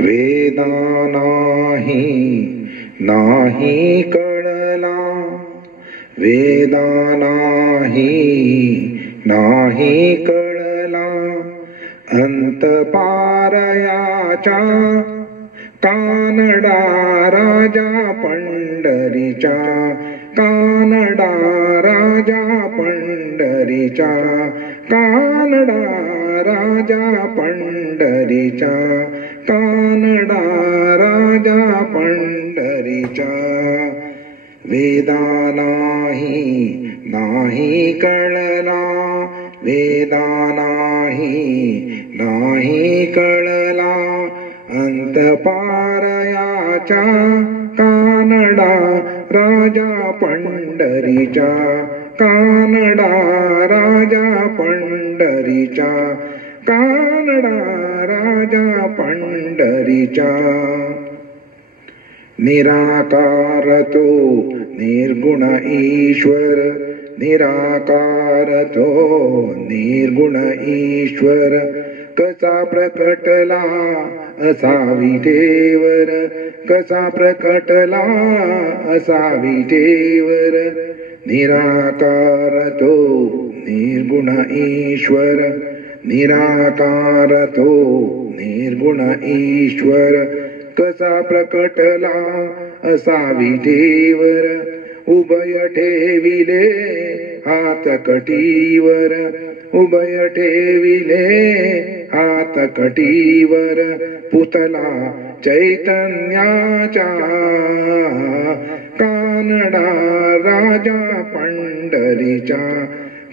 वेदानाही नाही कळला, वेदानाही नाही कळला, अंत पारयाचा कानडा राजा पंढरीचा, कानडा राजा पंढरीचा, कानडा राजा पंढरीचा, कानडा राजा पंढरीचा. वेदानाही नाही कळला, वेदानाही नाही कळला, अंत पारयाचा कानडा राजा पंढरीचा, कानडा राजा पंढरीचा, कानडा राजा पंढरीचा. निराकार तो निर्गुण ईश्वर, निराकार तो निर्गुण ईश्वर, कसा प्रकटला असा विटेवर, कसा प्रकटला असा विटेवर. निराकार तो निर्गुण ईश्वर, निराकार तो निर्गुण ईश्वर, कसा प्रकटला असा विटेवर. उभय ठेविले हात कटीवर, उभय ठेविले हात कटीवर, पुतला चैतन्याचा कानडा राजा पंढरीचा,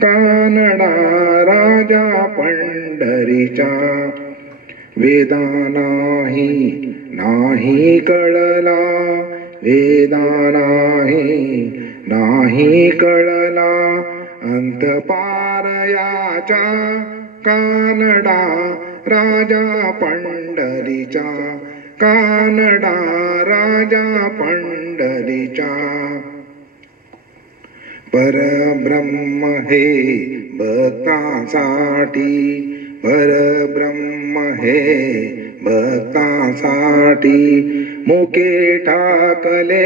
कानडा राजा पंढरीचा. वेदानाही नाही कळला, वेदानाही नाही कळला, अंत पारयाचा कानडा राजा पंढरीचा, कानडा राजा पंढरीचा. परब्रह्म हे भक्तासाठी, परब्रह्म हे भक्तासाठी, मुके टाकले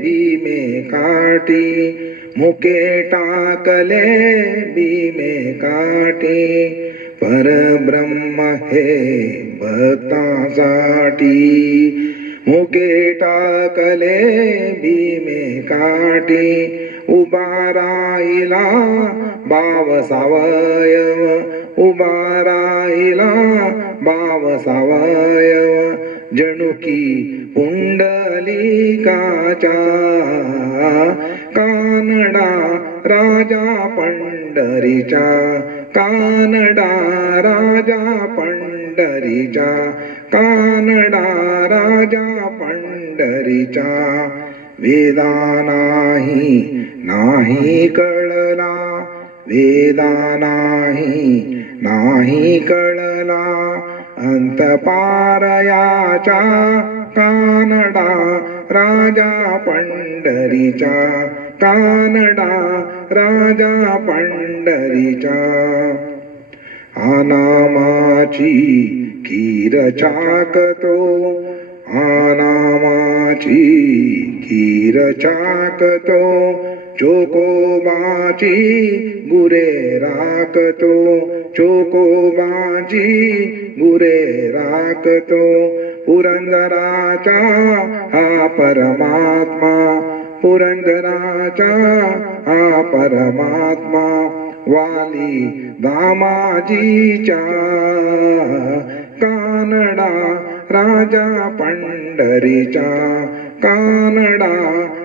भीमे काठी, मुके टाकले भीमे काठी. परब्रह्म हे भक्तासाठी, मुके टाकले भीमे काठी. उभा राहिला भाव सावयव, उभा राहिला भाव सावयव, जणुकी पुंडलिकाचा कानडा राजा पंढरीचा, कानडा राजा पंढरीचा, कानडा राजा पंढरीचा. वेदानाही नाही कळला, वेदानाही नाही कळला, अंत पारयाचा कानडा राजा पंढरीचा, कानडा राजा पंढरीचा. आनामाची खीर चाकतो, आनामाची खीर चाकतो, चोकोबाची गुरे राखतो, चोकोबाची गुरे राखतो. पुरंदराचा हा परमात्मा, पुरंदराचा हा परमात्मा, वाली दामाजीचा कानडा राजा पंढरीचा, कानडा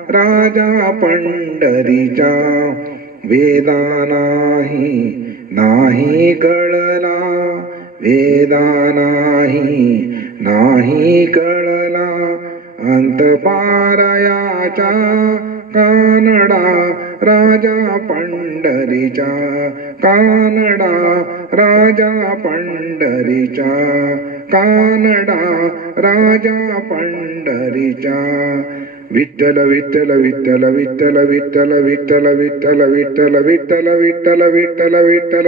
राजा पंढरीचा. वेदानाही नाही कळला, वेदानाही नाही कळला, अंत पारयाचा कानडा राजा पंढरीचा, कानडा राजा पंढरीचा, कानडा राजा पंढरीचा. विठ्ठल विठ्ठल विठ्ठल विठ्ठल विठ्ठल विठ्ठल विठ्ठल विठ्ठल विठ्ठल विठ्ठल विठ्ठल विठ्ठल